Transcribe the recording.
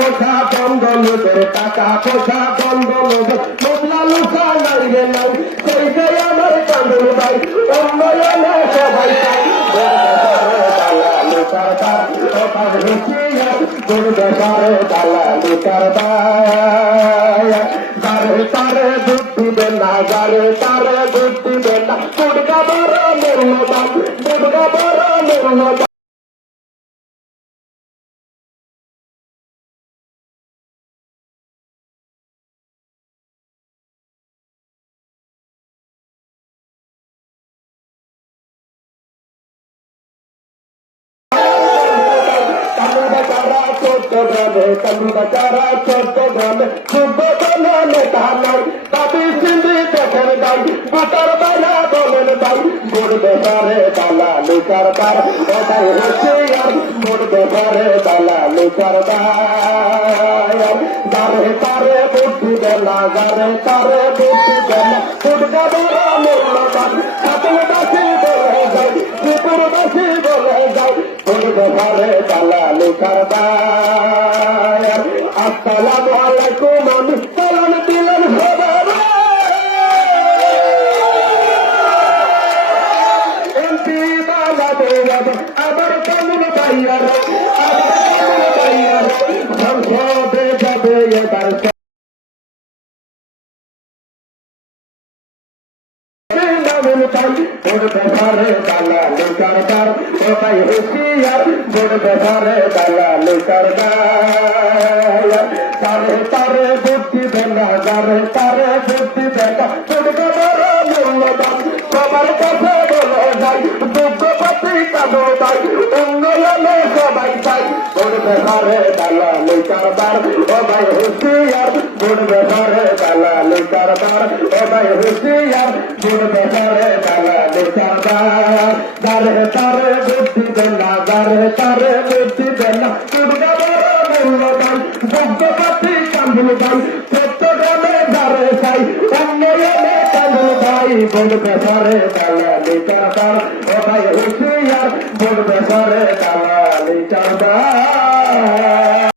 পয়সা বন্ধ লোকের টাকা পয়সা বন্ধ লোকের মোবলা লুকা নাই রে নাই, সেই সেই আমার কামিল ভাই উন্নয়নে সবাই কারবার গারে তারে বুদ্ধি দেন গারে তারে বুদ্ধি দেন দুর্গা বড় মূল্যবান দুর্গা বড় মূল্যবান। চট্টগ্রামে কালুবাজারা চট্টগ্রামে সুব্রতনা নেতা নাই। দাবি সিন্ধি দেখেন দাই বুটার বাইনা বলেন দাই বুড়বে পারে দালালি কারবার ওটাই হুশিয়ার বুড়বে পারে দালালি কারবার গারে তারে বুদ্ধি দেলা গারে তারে বুদ্ধি দেলা ফুটকা বড় মূল্যবান কাতলবাসী বলে যাই ত্রিপুরবাসী বলে যাই বুড়বে পারে দালালি কারবার আসসালামু আলাইকুম আমি সালাম দিলেন সবার এমপি বাংলাদেশ আবার কেমন পাইয়ার আবার কেমন পাইয়ার সংসদে যাবে এবার বড় পারে দালালি কারবার ওটাই হুশিয়ার বড় পারে দালালি কারবার বুদ্ধি দেনা ছোটকে বড় মূল্যবান সবার কাছে বলে যাই দুঃখপতি কামো তাই উন্নয়নে সবাই চাই বড় পারে দালালি কারবার ও ভাই হুশিয়ার বড় পারে দালালি কারবার ও ভাই হুশিয়ার বড় পারে দালালি কারবার যারে তারে বুদ্ধি দেনা যারে তারে বুদ্ধি দেনা দুর্গা বড় মূল্যবান দুঃখপতি কামো বলবে পরে দালালি কারবার ও ভাই হুশিয়ার বলবে পরে দালালি কারবার